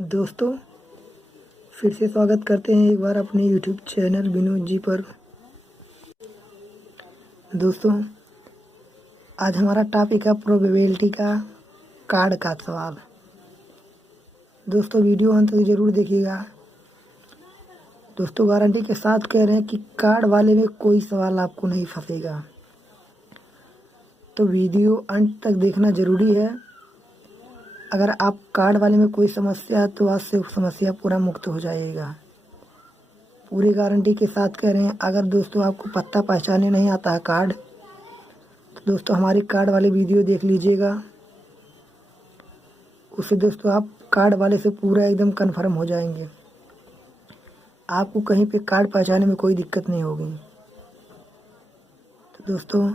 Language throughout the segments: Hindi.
दोस्तों, फिर से स्वागत करते हैं एक बार अपने YouTube चैनल विनोद जी पर। दोस्तों, आज हमारा टॉपिक है प्रोबेबिलिटी का कार्ड का सवाल। दोस्तों, वीडियो अंत तक ज़रूर देखिएगा। दोस्तों, गारंटी के साथ कह रहे हैं कि कार्ड वाले में कोई सवाल आपको नहीं फंसेगा, तो वीडियो अंत तक देखना ज़रूरी है। अगर आप कार्ड वाले में कोई समस्या है तो आज से समस्या पूरा मुक्त हो जाएगा। पूरी गारंटी के साथ कह रहे हैं। अगर दोस्तों आपको पत्ता पहचानने नहीं आता है कार्ड, तो दोस्तों हमारी कार्ड वाली वीडियो देख लीजिएगा। उससे दोस्तों आप कार्ड वाले से पूरा एकदम कन्फर्म हो जाएंगे। आपको कहीं पे कार्ड पहचानने में कोई दिक्कत नहीं होगी। तो दोस्तों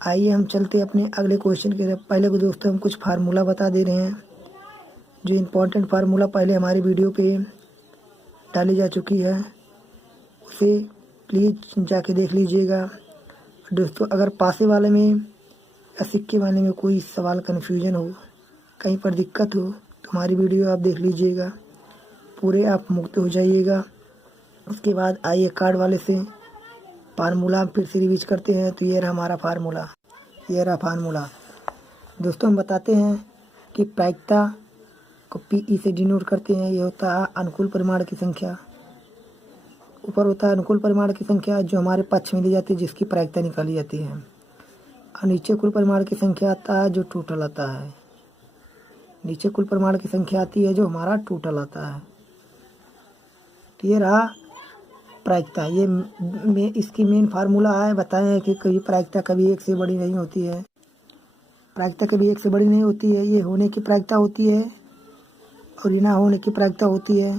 आइए हम चलते अपने अगले क्वेश्चन की तरफ। पहले को दोस्तों हम कुछ फार्मूला बता दे रहे हैं, जो इम्पोर्टेंट फार्मूला पहले हमारी वीडियो पे डाली जा चुकी है, उसे प्लीज़ जाके देख लीजिएगा। दोस्तों, अगर पासे वाले में या सिक्के वाले में कोई सवाल कन्फ्यूजन हो, कहीं पर दिक्कत हो, तो हमारी वीडियो आप देख लीजिएगा, पूरे आप मुक्त हो जाइएगा। उसके बाद आइए कार्ड वाले से फार्मूला फिर से रिवीज करते हैं। तो ये रहा हमारा फार्मूला, ये रहा फार्मूला। दोस्तों, हम बताते हैं कि प्रायिकता को PE से डिनोट करते हैं। ये होता है अनुकूल परिमाण की संख्या। ऊपर होता है अनुकूल परिमाण की संख्या जो हमारे पक्ष में ली जाती है, जिसकी प्रायिकता निकाली जाती है। और नीचे कुल परिमाण की संख्या आता है जो टोटल आता है। नीचे कुल परिमाण की संख्या आती है जो हमारा टोटल आता है। तो ये रहा प्रायिकता। ये इसकी मेन फार्मूला है। बताए हैं कि कभी प्रायिकता कभी एक से बड़ी नहीं होती है। प्रायिकता कभी एक से बड़ी नहीं होती है। ये होने की प्रायिकता होती है और ये ना होने की प्रायिकता होती है।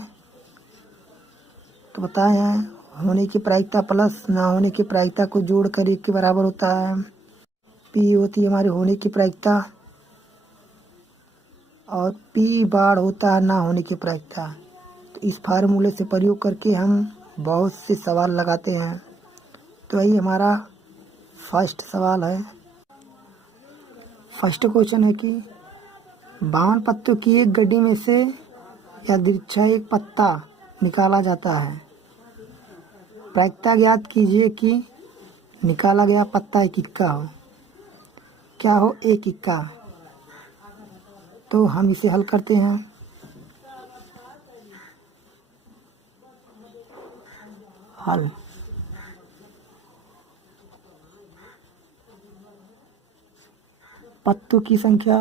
तो बताए हैं होने की प्रायिकता प्लस ना होने की प्रायिकता को जोड़कर 1 के बराबर होता है। P होती है हमारी होने की प्रायिकता और P बार होता है ना होने की प्रायिकता। तो इस फार्मूले से प्रयोग करके हम बहुत से सवाल लगाते हैं। तो यही हमारा फर्स्ट सवाल है। फर्स्ट क्वेश्चन है कि 52 पत्तों की एक गड्डी में से यादृच्छा एक पत्ता निकाला जाता है। प्रायिकता ज्ञात कीजिए कि निकाला गया पत्ता एक इक्का हो। क्या हो? एक इक्का। तो हम इसे हल करते हैं। हल पत्तों की संख्या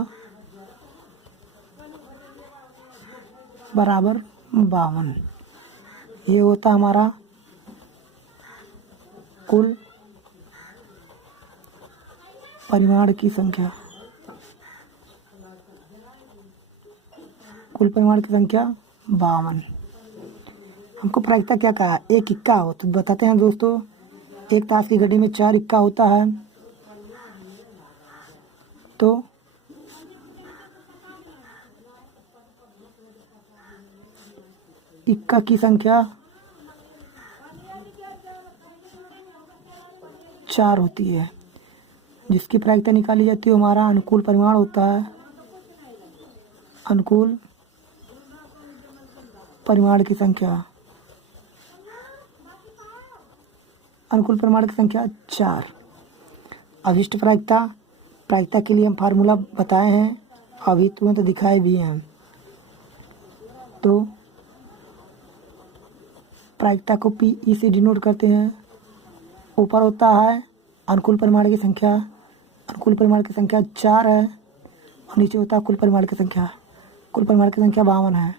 बराबर 52। ये होता हमारा कुल परिमाण की संख्या। कुल परिमाण की संख्या 52। हमको प्रायिकता क्या कहा? एक इक्का हो। तो बताते हैं दोस्तों, एक ताश की घड़ी में 4 इक्का होता है। तो इक्का की संख्या 4 होती है, जिसकी प्रायिकता निकाली जाती है हमारा अनुकूल परिमाण होता है। अनुकूल परिमाण की संख्या, अनुकूल परिमाण की संख्या 4। अभिष्ट प्रायिकता, प्रायिकता के लिए हम फार्मूला बताए हैं, अभी तुरंत दिखाए भी हैं। तो प्रायिकता को PE से डिनोट करते हैं। ऊपर होता है अनुकूल परिमाण की संख्या। अनुकूल परिमाण की संख्या 4 है और नीचे होता है कुल परिमाण की संख्या। कुल परिमाण की संख्या 52 है।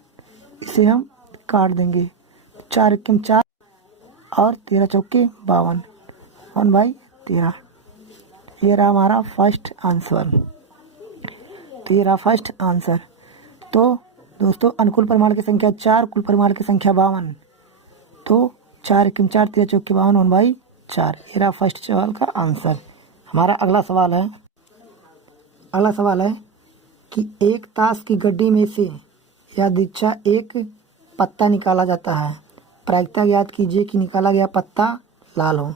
इसे हम काट देंगे। 4 एकम 4 और 13 चौके 52, 1/13। ये रहा हमारा फर्स्ट आंसर। तो ये रहा फर्स्ट आंसर। तो दोस्तों, अनुकूल परिमाण की संख्या 4, कुल परिमाण की संख्या 52। तो 4 एकम 4, 13 चौके 52, 1/4। ये रहा फर्स्ट सवाल का आंसर। हमारा अगला सवाल है। अगला सवाल है कि एक ताश की गड्डी में से यादृच्छा एक पत्ता निकाला जाता है। प्रायिकता ज्ञात कीजिए कि निकाला गया पत्ता लाल हो।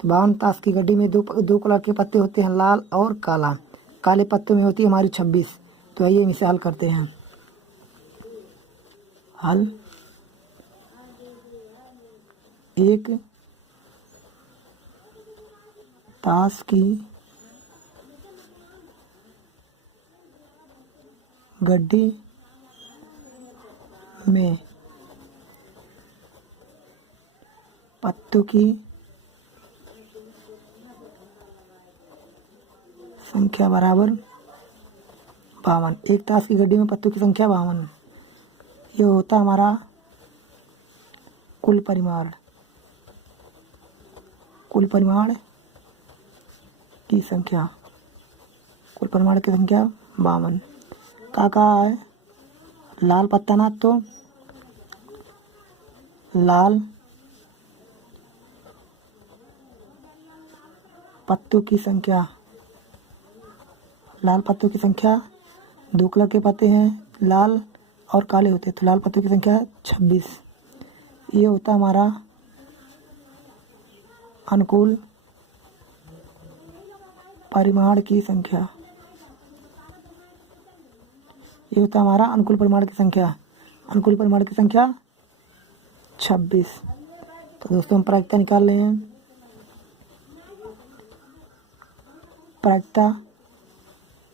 तो 52 ताश की गड्डी में दो कलर के पत्ते होते हैं, लाल और काला। काले पत्तों में होती है हमारी 26। तो आइए हम इसे हल करते हैं। हल एक ताश की गड्डी में पत्तों की संख्या बराबर 52। एक ताश की गड्डी में पत्तों की संख्या 52। ये होता हमारा कुल परिमाण की संख्या। कुल परिमाण की संख्या 52। कहा है लाल पत्ता ना, तो लाल पत्तों की संख्या, लाल पत्तों की संख्या, 2 कलर के पत्ते हैं, लाल और काले होते हैं, तो लाल पत्तों की संख्या है 26। ये होता हमारा अनुकूल परिमाण की संख्या। ये होता हमारा अनुकूल परिमाण की संख्या। अनुकूल परिमाण की संख्या 26। तो दोस्तों हम प्रायिकता निकाल रहे हैं। प्रायिकता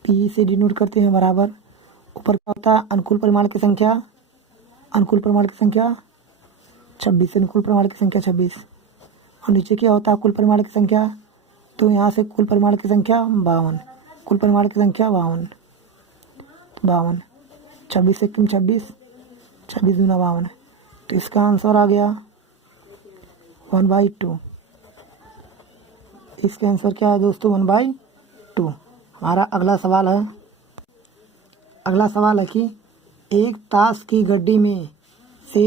पी से डिनोट करते हैं बराबर, ऊपर का होता है अनुकूल परिमाण की संख्या, अनुकूल परिमाण की संख्या 26, अनुकूल परिमाण की संख्या 26, और नीचे क्या होता है कुल परिमाण की संख्या, तो यहाँ से कुल परिमाण की संख्या 52, कुल परिमाण की संख्या 52, 26 से 26, 26 दूना 52, तो इसका आंसर आ गया 1/2। इसका आंसर क्या है दोस्तों? 1/2। हमारा अगला सवाल है कि एक ताश की गड्डी में से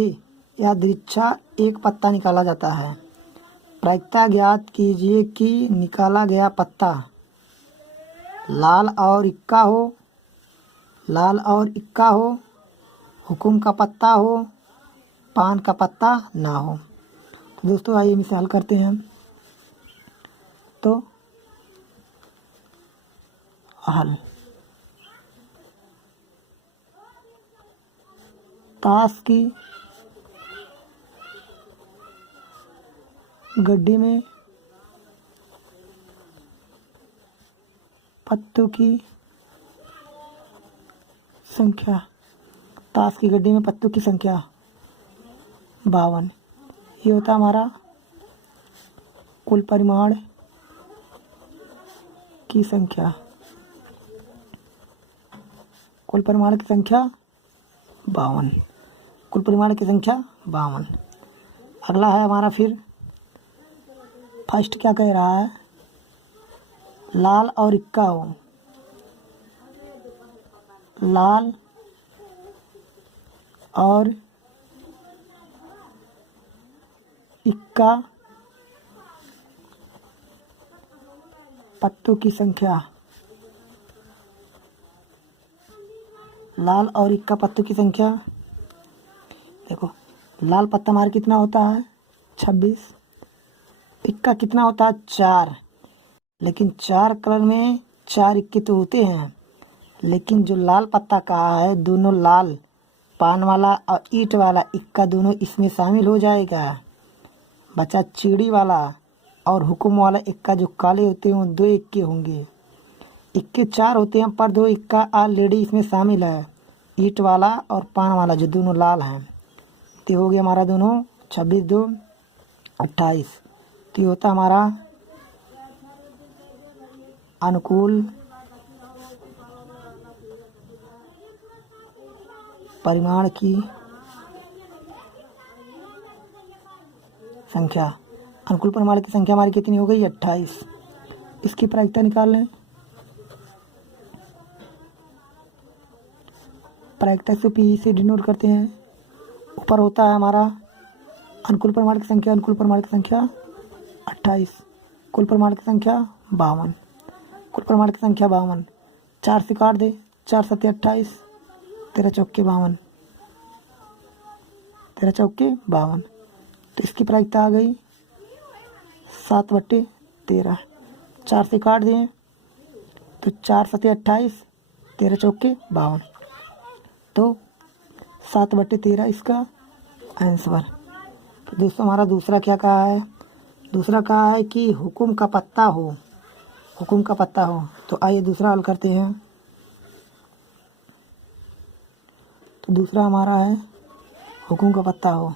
यादृच्छा एक पत्ता निकाला जाता है। प्रायिकता ज्ञात कीजिए कि निकाला गया पत्ता लाल और इक्का हो, हुकुम का पत्ता हो, पान का पत्ता ना हो। तो दोस्तों आइए इसे हल करते हैं। तो हल, ताश की गड्डी में पत्तों की संख्या, ताश की गड्डी में पत्तों की संख्या 52। ये होता हमारा कुल परिमाण की संख्या, कुल परिमाण की संख्या 52, कुल परिमाण की संख्या 52। अगला है हमारा फिर फर्स्ट क्या कह रहा है? लाल और इक्का हो, लाल और इक्का पत्तों की संख्या, लाल और इक्का पत्तों की संख्या। देखो लाल पत्ता हमारा कितना होता है? 26। इक्का कितना होता है? 4। लेकिन 4 कलर में 4 इक्के तो होते हैं, लेकिन जो लाल पत्ता कहा है दोनों लाल पान वाला और ईंट वाला इक्का दोनों इसमें शामिल हो जाएगा। बचा चीड़ी वाला और हुकुम वाला इक्का, जो काले होते हैं वो 2 इक्के होंगे। इक्के 4 होते हैं पर 2 इक्का ऑलरेडी इसमें शामिल है, ईंट वाला और पान वाला जो दोनों लाल हैं। तो हो गया हमारा दोनों 26 2 28। तो ये होता हमारा अनुकूल परिमाण की संख्या। अनुकूल परिमाण की संख्या हमारी कितनी हो गई? 28। इसकी प्रायिकता निकाल लें। प्रायिकता से पी से डिनोट करते हैं। ऊपर होता है हमारा अनुकूल परिमाण की संख्या, अनुकूल परिमाण की संख्या 28, कुल परिमाण की संख्या 52, कुल परिमाण की संख्या 52। 4 से काट दे, 4 7 28, 13 चौके 52, 13 चौके 52। तो इसकी प्रायिकता आ गई 7/13। 4 से काट दिए तो 4 7 28, 13 चौके 52, तो 7/13 इसका आंसर। तो दोस्तों हमारा दूसरा क्या कहा है, दूसरा कहा है कि हुकुम का पत्ता हो, हुकुम का पत्ता हो। तो आइए दूसरा हल करते हैं। तो दूसरा हमारा है हुकुम का पत्ता हो।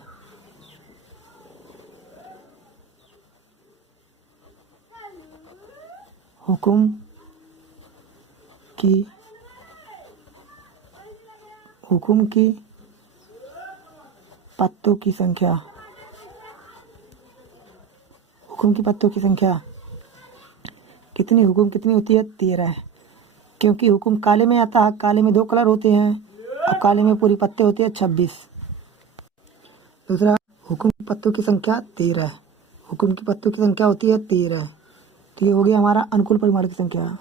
हुकुम की पत्तों की संख्या, हुकुम की पत्तों की संख्या कितनी, हुकुम कितनी होती है, 13। क्योंकि हुकुम काले में आता है, काले में 2 कलर होते हैं और काले में पूरी पत्ते होते हैं 26। दूसरा, हुकुम की पत्तों की संख्या 13, हुकुम की पत्तों की संख्या होती है 13। तो ये हो गया हमारा अनुकूल परिमाण की संख्या।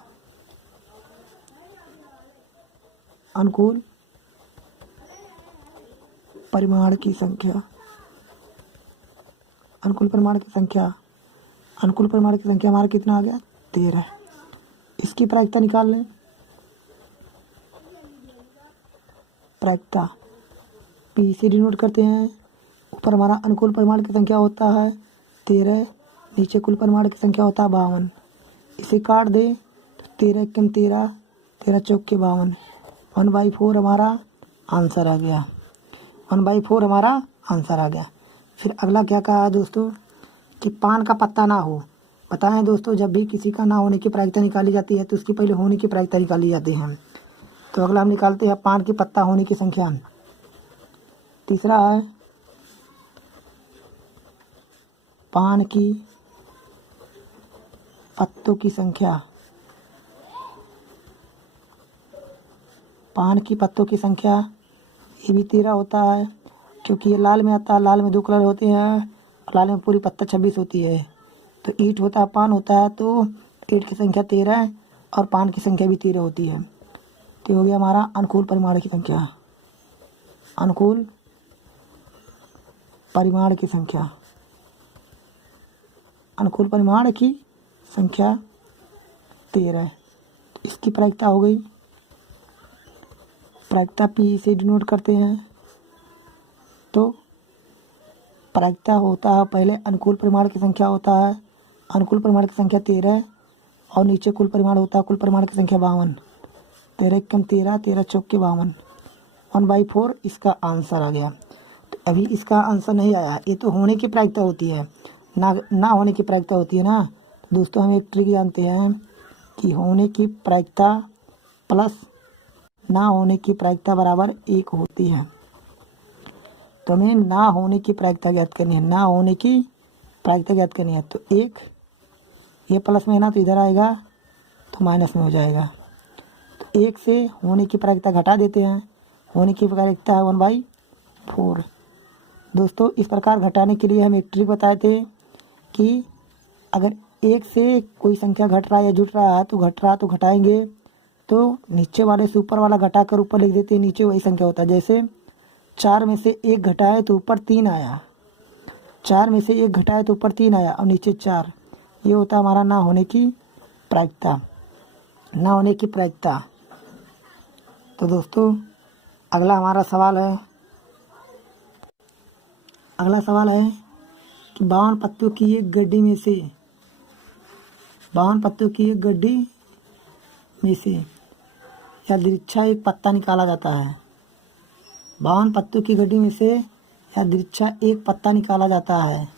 अनुकूल परिमाण की संख्या, अनुकूल परिमाण की संख्या, अनुकूल परिमाण की संख्या हमारा कितना आ गया, 13। इसकी प्रायिकता निकाल लें। प्रायिकता पी से डिनोट करते हैं। ऊपर हमारा अनुकूल परिमाण की संख्या होता है 13, नीचे कुल परिमाण की संख्या होता है 52। इसे काट दें तो 13 कम 13, 13 चौक के 52, 1/4 हमारा आंसर आ गया, 1/4 हमारा आंसर आ गया। फिर अगला क्या कहा है दोस्तों, कि पान का पत्ता ना हो। बताएं दोस्तों, जब भी किसी का ना होने की प्रायिकता निकाली जाती है तो उसकी पहले होने की प्रायिकता निकाली जाती है। तो अगला हम निकालते हैं पान की पत्ता होने की संख्या। तीसरा है पान की पत्तों की संख्या, पान की पत्तों की संख्या ये भी 13 होता है, क्योंकि ये लाल में आता है, लाल में 2 कलर होते हैं और लाल में पूरी पत्ता 26 होती है। तो ईंट होता है, पान होता है, तो ईंट की संख्या 13 और पान की संख्या भी 13 होती है। तो हो गया हमारा अनुकूल परिमाण की संख्या, अनुकूल परिमाण की संख्या, अनुकूल परिमाण की संख्या 13। तो इसकी प्रायिकता हो गई, प्रायिकता पी से डिनोट करते हैं। तो प्रायिकता होता है पहले अनुकूल परिमाण की संख्या होता है, अनुकूल परिमाण की संख्या 13 और नीचे कुल परिमाण होता है, कुल परिमाण की संख्या 52, 13 कम 13, 13 चौक के 52, 1/4 इसका आंसर आ गया। तो अभी इसका आंसर नहीं आया, ये तो होने की प्रायिकता होती है, ना होने की प्रायिकता होती है ना। तो दोस्तों हम एक ट्रिक जानते हैं कि होने की प्रायिकता प्लस ना होने की प्रायिकता बराबर 1 होती है। तो हमें ना होने की प्रायिकता ज्ञात करनी है, ना होने की प्रायिकता ज्ञात करनी है। तो 1 ये प्लस में है ना, तो इधर आएगा तो माइनस में हो जाएगा। तो 1 से होने की प्रायिकता घटा देते हैं, होने की प्रायिकता है 1/4। दोस्तों इस प्रकार घटाने के लिए हम एक ट्रिक बताए थे कि अगर 1 से कोई संख्या घट रहा है या जुट रहा है, तो घट रहा तो घटाएंगे तो नीचे वाले से ऊपर वाला घटा कर ऊपर लिख देते हैं, नीचे वही संख्या होता है। जैसे 4 में से 1 घटाए तो ऊपर 3 आया, 4 में से 1 घटाए तो ऊपर 3 आया और नीचे 4। ये होता है हमारा ना होने की प्रायिकता, ना होने की प्रायिकता। तो दोस्तों अगला हमारा सवाल है, अगला सवाल है कि 52 पत्तों की एक गड्डी में से, 52 पत्तों की एक गड्डी में से यादृच्छा एक पत्ता निकाला जाता है। 52 पत्तों की गड्डी में से यादृच्छा एक पत्ता निकाला जाता है।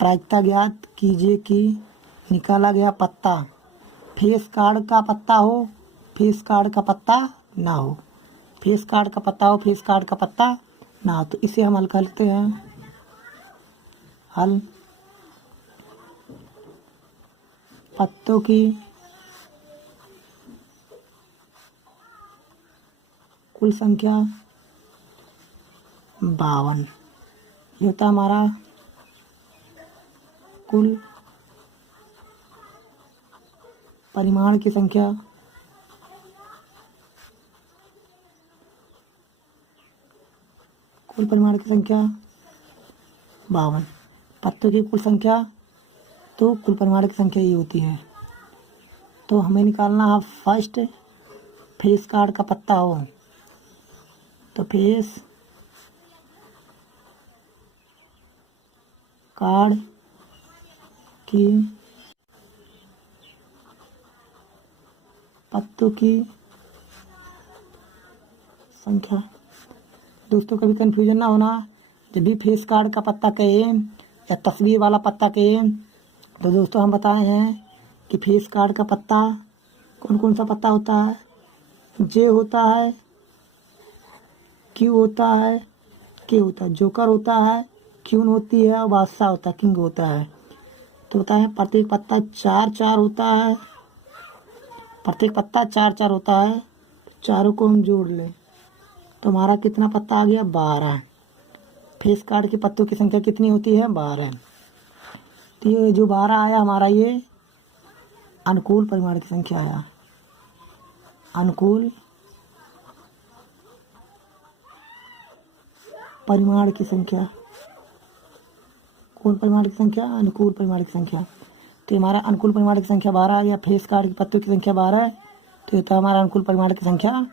प्रायिकता ज्ञात कीजिए कि निकाला गया पत्ता फेस कार्ड का पत्ता हो, फेस कार्ड का पत्ता ना हो, फेस कार्ड का पत्ता हो, फेस कार्ड का पत्ता ना हो। तो इसे हम हल करते हैं। हल, पत्तों की कुल संख्या 52, ये होता हमारा कुल परिमाण की संख्या, कुल परिमाण की संख्या 52। पत्तों की कुल संख्या तो कुल परिमाण की संख्या ये होती है। तो हमें निकालना है फर्स्ट फेस कार्ड का पत्ता हो, तो फेस कार्ड की पत्तों की संख्या। दोस्तों कभी कन्फ्यूजन ना होना, जब भी फेस कार्ड का पत्ता कहे या तस्वीर वाला पत्ता कहे तो दोस्तों हम बताए हैं कि फेस कार्ड का पत्ता कौन कौन सा पत्ता होता है। जे होता है, क्यू होता है, के होता है, जोकर होता है, क्यून होती है और बादशाह होता है, किंग होता है। तो होता है प्रत्येक पत्ता 4-4 होता है, प्रत्येक पत्ता 4-4 होता है। चारों को हम जोड़ लें तो हमारा कितना पत्ता आ गया? 12। फेस कार्ड के पत्तों की संख्या कितनी होती है? 12। तो ये जो 12 आया हमारा, ये अनुकूल परिमाण की संख्या आया। अनुकूल परिमाण की संख्या, कौन परिमाण की संख्या? अनुकूल परिमाण की संख्या। तो हमारा अनुकूल परिमाण की संख्या 12 आ गया। फेस कार्ड के पत्तों की संख्या 12 है, तो ये तो हमारा अनुकूल परिमाण की संख्या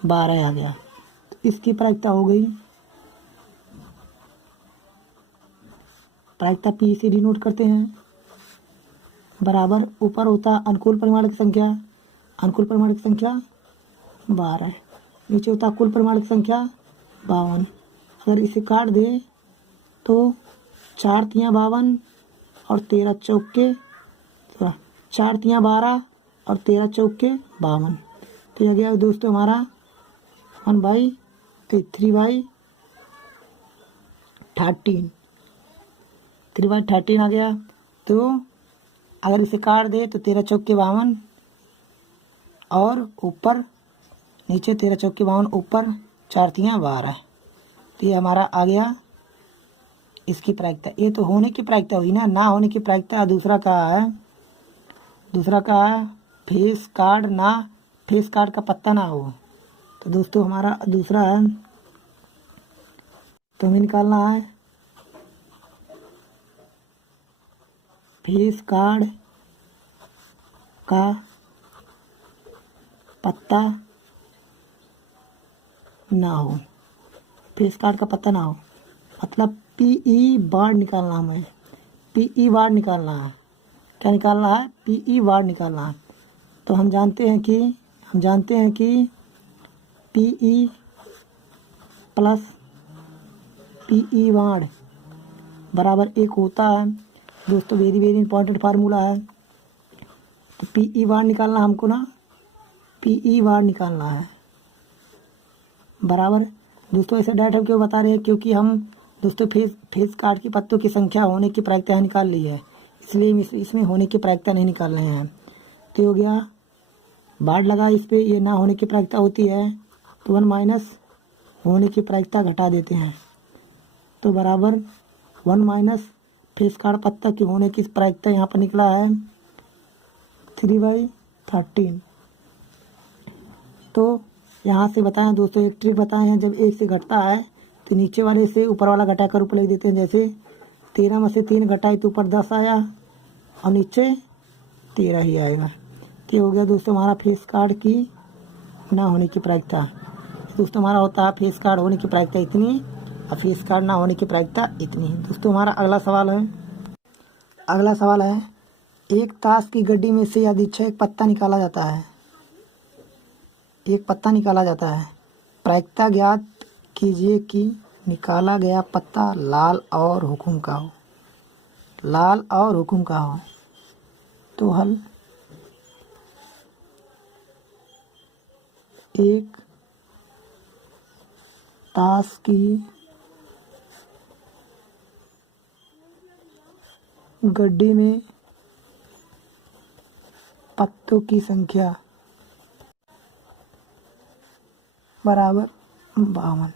12 आ गया। तो इसकी प्रायिकता हो गई, प्रायिकता पी से डिनोट करते हैं, बराबर ऊपर होता अनुकूल परिमाण की संख्या, अनुकूल परिमाण की संख्या 12, नीचे होता कुल परिमाण की संख्या 52। अगर इसे काट दे तो 4 तियाँ 52 और 13 चौके 4 तियाँ 12 और 13 चौके 52। तो यह गया दोस्तों हमारा 1/3/13 3/13 आ गया। तो अगर इसे काट दे तो 13 चौके 52 और ऊपर नीचे 13 चौके 52, ऊपर 4 तियाँ 12। तो ये हमारा आ गया इसकी प्रायिकता। ये तो होने की प्रायिकता हुई ना होने की प्रायिकता। दूसरा कहा है, दूसरा कहा है फेस कार्ड ना, फेस कार्ड का पत्ता ना हो। तो दोस्तों हमारा दूसरा है, तो हमें निकालना है फेस कार्ड का पत्ता ना हो। फेस कार्ड का पत्ता ना हो मतलब पीई बार्ड निकालना हमें, पीई बार्ड निकालना है। क्या निकालना है? पीई बार्ड निकालना है। तो हम जानते हैं कि पीई प्लस पीई बार्ड बराबर 1 होता है। दोस्तों वेरी वेरी इंपॉर्टेंट फार्मूला है। तो पीई बार्ड निकालना हमको ना, पीई बार्ड निकालना है बराबर। दोस्तों ऐसे डायरेक्ट हम क्यों बता रहे हैं? क्योंकि हम दोस्तों फेस कार्ड की पत्तों की संख्या होने की प्रायिकता निकाल ली है, इसलिए इसमें होने की प्रायिकता नहीं निकाल रहे हैं। तो हो गया बार्ड लगा इस पर, ये ना होने की प्रायिकता होती है तो 1 माइनस होने की प्रायिकता घटा देते हैं। तो बराबर 1 माइनस फेस कार्ड पत्ता की होने की प्रायिकता यहाँ पर निकला है 3/13। तो यहाँ से बताएं दोस्तों, एक ट्रिक बताए हैं, जब 1 से घटता है तो नीचे वाले से ऊपर वाला घटाकर ऊपर लिख देते हैं। जैसे 13 में से 3 घटाए तो ऊपर 10 आया और नीचे 13 ही आएगा। तो हो गया दोस्तों हमारा फेस कार्ड की ना होने की प्रायिकता। दोस्तों हमारा होता है फेस कार्ड होने की प्रायिकता इतनी और फेस कार्ड ना होने की प्रायिकता इतनी। दोस्तों हमारा अगला सवाल है, एक ताश की गड्डी में से यदि 6 पत्ता निकाला जाता है, एक पत्ता निकाला जाता है, प्रायिकता ज्ञात कीजिए कि निकाला गया पत्ता लाल और हुक्म का हो, लाल और हुक्म का हो। तो हल, एक ताश की गड्डी में पत्तों की संख्या बराबर 52।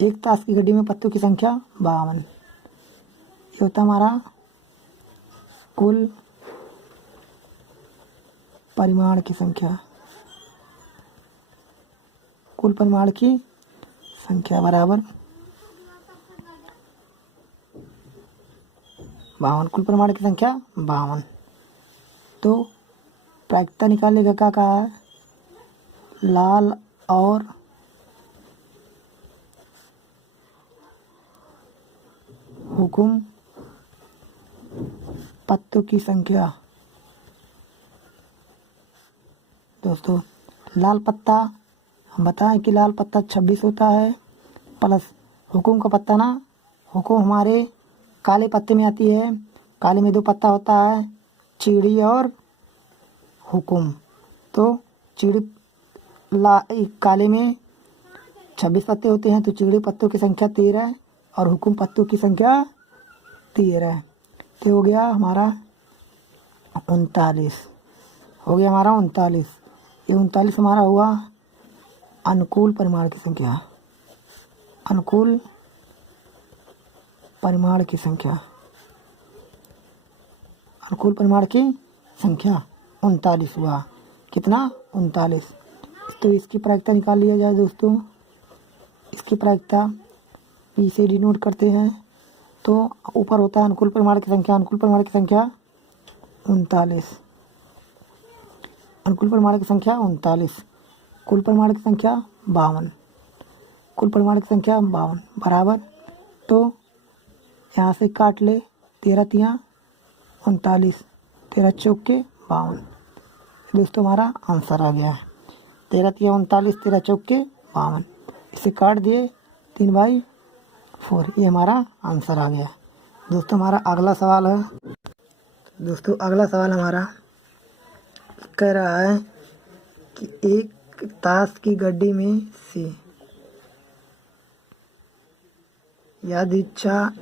एक ताश की गड्डी में पत्तों की संख्या 52। ये होता हमारा कुल परिमाण की संख्या, कुल परिमाण की संख्या बराबर 52। कुल परिमाण की संख्या 52। तो प्रायिकता निकालने का क्या कहा है? लाल और हुक्म पत्तों की संख्या। दोस्तों लाल पत्ता, हम बताएं कि लाल पत्ता 26 होता है, प्लस हुकुम का पत्ता ना, हुकुम हमारे काले पत्ते में आती है। काले में 2 पत्ता होता है, चिड़ी और हुकुम। तो चिड़ी काले में 26 पत्ते होते हैं, तो चिड़ी पत्तों की संख्या 13 और हुकुम पत्तों की संख्या 13। तो हो गया हमारा 39। हो गया हमारा 39। ये 39 हमारा हुआ अनुकूल परिमाण की संख्या। अनुकूल परिमाण की संख्या। अनुकूल परिमाण की संख्या 39 हुआ। कितना? 39। तो इसकी प्रायिकता निकाल लिया जाए दोस्तों। इसकी प्रायिकता पी से डिनोट करते हैं। तो ऊपर होता है अनुकूल परिमाण की संख्या। अनुकूल परिमाण की संख्या 39। अनुकूल परिमाण की संख्या 39। कुल परिमाण की संख्या 52। कुल परिमाण की संख्या 52 बराबर, तो यहाँ से काट ले 13 तिया 39, 13 चौके 52। दोस्तों हमारा आंसर आ गया है 13 तिया 39, 13 चौके 52। इसे काट दिए 3/4। ये हमारा आंसर आ गया। दोस्तों हमारा अगला सवाल है। दोस्तों अगला सवाल हमारा कह रहा है कि एक ताश की गड्डी में से यादृच्छा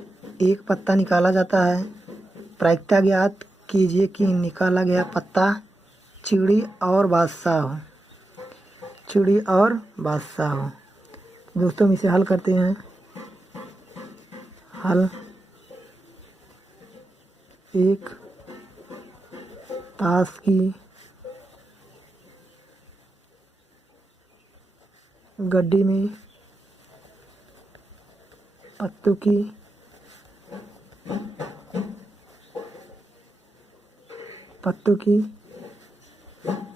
एक पत्ता निकाला जाता है। प्रायिकता ज्ञात कीजिए कि निकाला गया पत्ता चिड़ी और बादशाह हो। चिड़ी और बादशाह हो। दोस्तों हम इसे हल करते हैं। हल। एक ताश की गड्डी में पत्तों की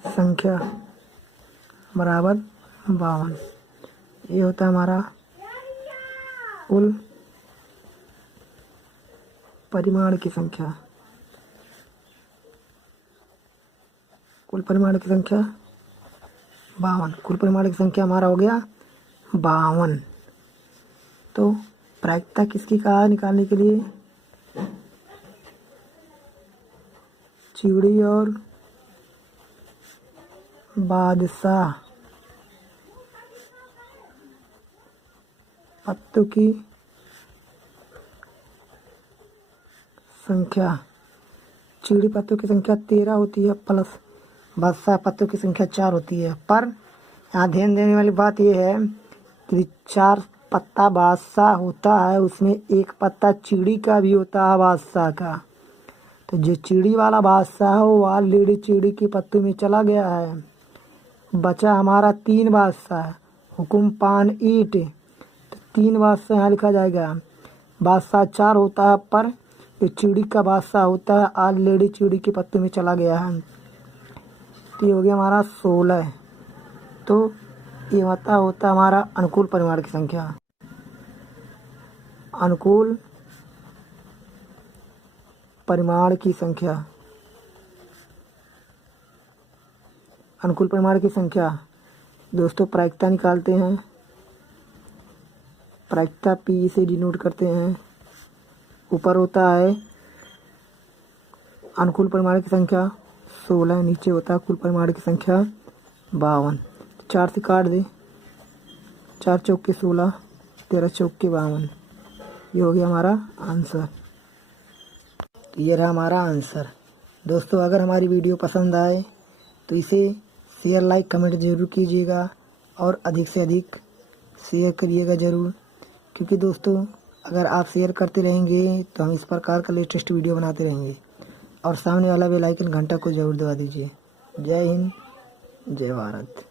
संख्या बराबर 52। ये होता है हमारा कुल परिमाण की संख्या। कुल परिमाण की संख्या 52। कुल परिमाण की संख्या हमारा हो गया 52। तो प्रायिकता किसकी कहा निकालने के लिए? चिड़ी और बादशाह पत्तों की संख्या। चिड़ी पत्तों की संख्या 13 होती है, प्लस बादशाह पत्तों की संख्या 4 होती है। पर यहाँ ध्यान देने वाली बात यह है कि 4 पत्ता बादशाह होता है, उसमें 1 पत्ता चिड़ी का भी होता है बादशाह का। तो जो चिड़ी वाला बादशाह है वो ऑलरेडी चिड़ी की पत्तों में चला गया है। बचा हमारा 3 बादशाह, हुकुम पान ईट। तो 3 बादशाह यहाँ लिखा जाएगा। बादशाह 4 होता है, पर जो चिड़ी का बादशाह होता है ऑलरेडी चिड़ी के पत्तों में चला गया है। तो ये हो गया हमारा 16। तो ये होता हमारा अनुकूल परिमाण की संख्या। अनुकूल परिमाण की संख्या। अनुकूल परिमाण की संख्या। दोस्तों प्रायिकता निकालते हैं। प्रायिकता पी से डिनोट करते हैं। ऊपर होता है अनुकूल परिमाण की संख्या 16, नीचे होता है कुल परिमाण की संख्या 52। 4 से काट दे, 4 चौके 16, 13 चौके 52। ये हो गया हमारा आंसर। तो ये रहा हमारा आंसर। दोस्तों अगर हमारी वीडियो पसंद आए तो इसे शेयर लाइक कमेंट ज़रूर कीजिएगा और अधिक से अधिक शेयर करिएगा ज़रूर, क्योंकि दोस्तों अगर आप शेयर करते रहेंगे तो हम इस प्रकार का लेटेस्ट वीडियो बनाते रहेंगे। और सामने वाला बेल आइकन घंटा को ज़रूर दबा दीजिए। जय हिंद, जय भारत।